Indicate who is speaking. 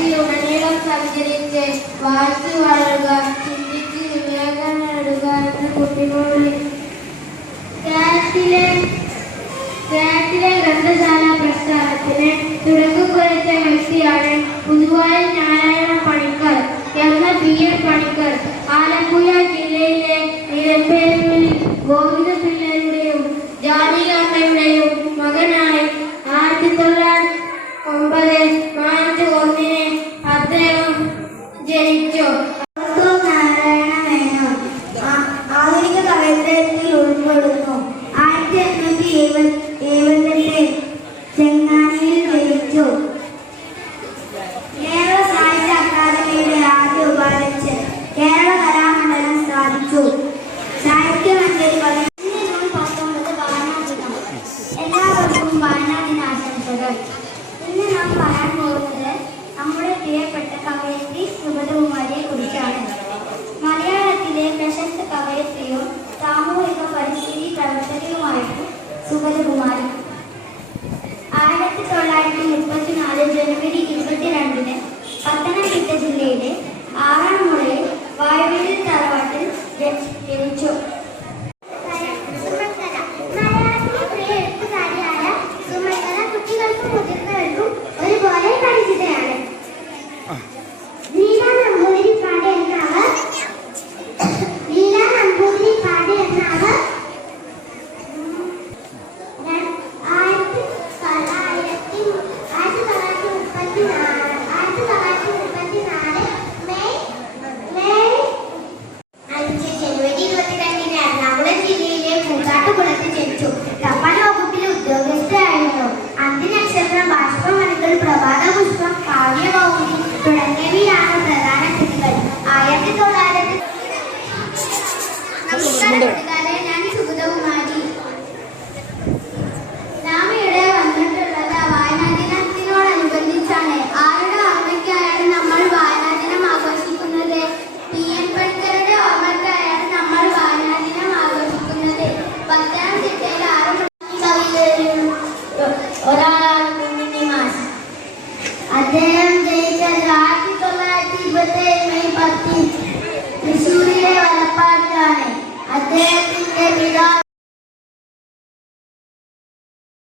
Speaker 1: ജീവിതത്തിലുടനീളം സഞ്ചരിച്ച് വായിച്ചു വളരുക ചിന്തിച്ച് വിവേകം നേടുക എന്ന കുട്ടികളുടെ രാജ്യത്തിലെ രാജ്യത്തിലെ ഗ്രന്ഥശാല പ്രസ്ഥാനത്തിന് തുടക്കം കുറിച്ച വ്യക്തിയാണ് പുതുവായ നാരായണ പണിക്കർ എന്ന പി എൻ പണിക്കർ. ആലപ്പുഴ ജില്ലയിലെ നിലമ്പേരിൽ ഗോവിന്ദപിള്ള ജനിച്ചു. സുഗതകുമാരി ആയിരത്തി തൊള്ളായിരത്തി മുപ്പത്തിനാല് ജനുവരി ഇരുപത്തിരണ്ടിന് പത്തനംതിട്ട ജില്ലയിലെ ആറാം മിനിറ്റ് അദ്ദേഹം ജയിച്ചത് ആയിരത്തി തൊള്ളായിരത്തി ഇരുപത്തി ഏഴ് മെയ് പത്തിൽ തൃശ്ശൂരിലെ